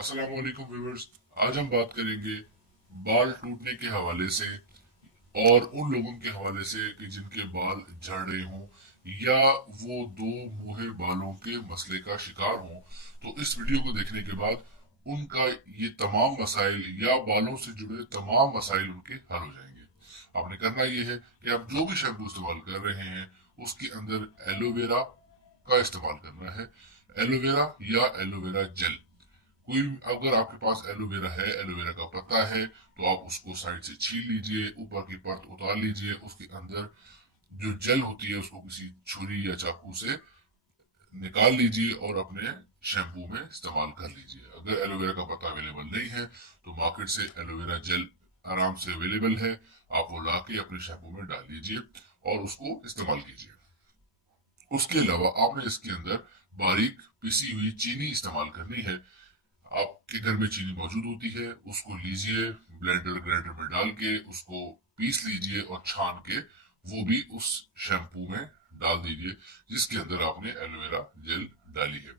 अस्सलाम वालेकुम व्यूअर्स। आज हम बात करेंगे बाल टूटने के हवाले से और उन लोगों के हवाले से कि जिनके बाल झड़ रहे हों या वो दो मुहे बालों के मसले का शिकार हों। तो इस वीडियो को देखने के बाद उनका ये तमाम मसाइल या बालों से जुड़े तमाम मसाइल उनके हल हो जाएंगे। आपने करना ये है कि आप जो भी शैम्पू इस्तेमाल कर रहे हैं उसके अंदर एलोवेरा का इस्तेमाल करना है। एलोवेरा या एलोवेरा जेल, कोई अगर आपके पास एलोवेरा है, एलोवेरा का पत्ता है, तो आप उसको साइड से छील लीजिए, ऊपर की परत उतार लीजिए, उसके अंदर जो जेल होती है उसको किसी छुरी या चाकू से निकाल लीजिए और अपने शैम्पू में इस्तेमाल कर लीजिए। अगर एलोवेरा का पत्ता अवेलेबल नहीं है तो मार्केट से एलोवेरा जेल आराम से अवेलेबल है, आप वो ला के अपने शैम्पू में डाल लीजिए और उसको इस्तेमाल कीजिए। उसके अलावा आपने इसके अंदर बारीक पिसी हुई चीनी इस्तेमाल करनी है। आपके घर में चीनी मौजूद होती है, उसको लीजिए, ग्राइंडर में डाल के उसको पीस लीजिए और छान के वो भी उस शैम्पू में डाल दीजिए जिसके अंदर आपने एलोवेरा जेल डाली है।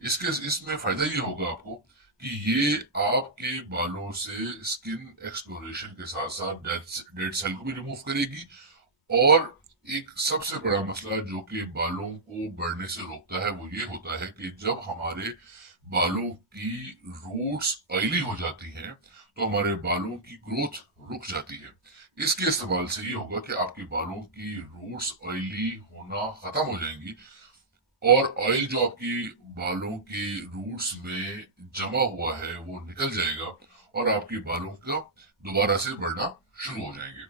इसके इसमें फायदा ये होगा आपको कि ये आपके बालों से स्किन एक्सप्लोरेशन के साथ साथ डेड सेल को भी रिमूव करेगी। और एक सबसे बड़ा मसला जो कि बालों को बढ़ने से रोकता है वो ये होता है कि जब हमारे बालों की रूट्स ऑयली हो जाती हैं तो हमारे बालों की ग्रोथ रुक जाती है। इसके इस्तेमाल से ये होगा कि आपके बालों की रूट्स ऑयली होना खत्म हो जाएंगी और ऑयल जो आपकी बालों के रूट्स में जमा हुआ है वो निकल जाएगा और आपके बालों का दोबारा से बढ़ना शुरू हो जाएंगे।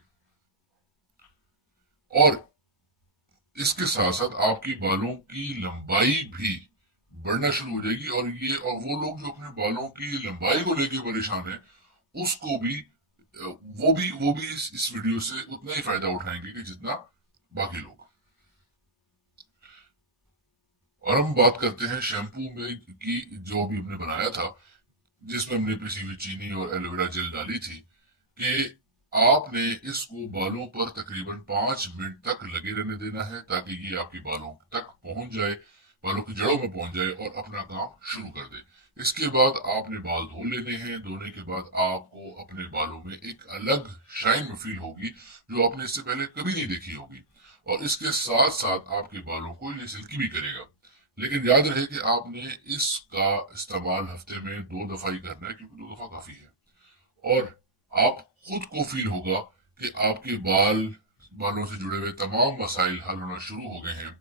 और इसके साथ साथ आपके बालों की लंबाई भी बढ़ना शुरू हो जाएगी। और वो लोग जो अपने बालों की लंबाई को लेके परेशान है उसको भी वो भी इस वीडियो से उतना ही फायदा उठाएंगे कि जितना बाकी लोग। और हम बात करते हैं शैम्पू में की जो भी हमने बनाया था, जिसमें हमने पिसी हुई चीनी और एलोवेरा जेल डाली थी, कि आपने इसको बालों पर तकरीबन 5 मिनट तक लगे रहने देना है ताकि ये आपके बालों तक पहुंच जाए, बालों की जड़ों में पहुंच जाए और अपना काम शुरू कर दे। इसके बाद आपने बाल धो लेने हैं। धोने के बाद आपको अपने बालों में एक अलग शाइन फील होगी जो आपने इससे पहले कभी नहीं देखी होगी। और इसके साथ साथ आपके बालों को ये सिल्की भी करेगा। लेकिन याद रहे कि आपने इसका इस्तेमाल हफ्ते में 2 दफा ही करना है क्योंकि 2 दफा काफी है। और आप खुद को फील होगा कि आपके बालों से जुड़े हुए तमाम मसाइल हल होना शुरू हो गए हैं।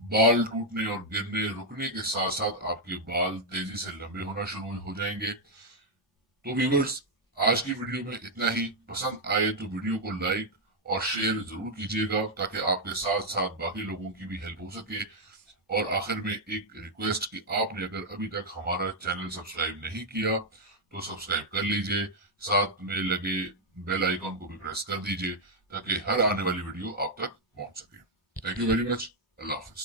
बाल टूटने और गिरने रुकने के साथ साथ आपके बाल तेजी से लंबे होना शुरू हो जाएंगे। तो व्यूवर्स, आज की वीडियो में इतना ही। पसंद आए तो वीडियो को लाइक और शेयर जरूर कीजिएगा ताकि आपके साथ साथ बाकी लोगों की भी हेल्प हो सके। और आखिर में एक रिक्वेस्ट कि आपने अगर अभी तक हमारा चैनल सब्सक्राइब नहीं किया तो सब्सक्राइब कर लीजिए, साथ में लगे बेल आइकॉन को भी प्रेस कर दीजिए ताकि हर आने वाली वीडियो आप तक पहुंच सके। Thank you very much. Allah Hafiz.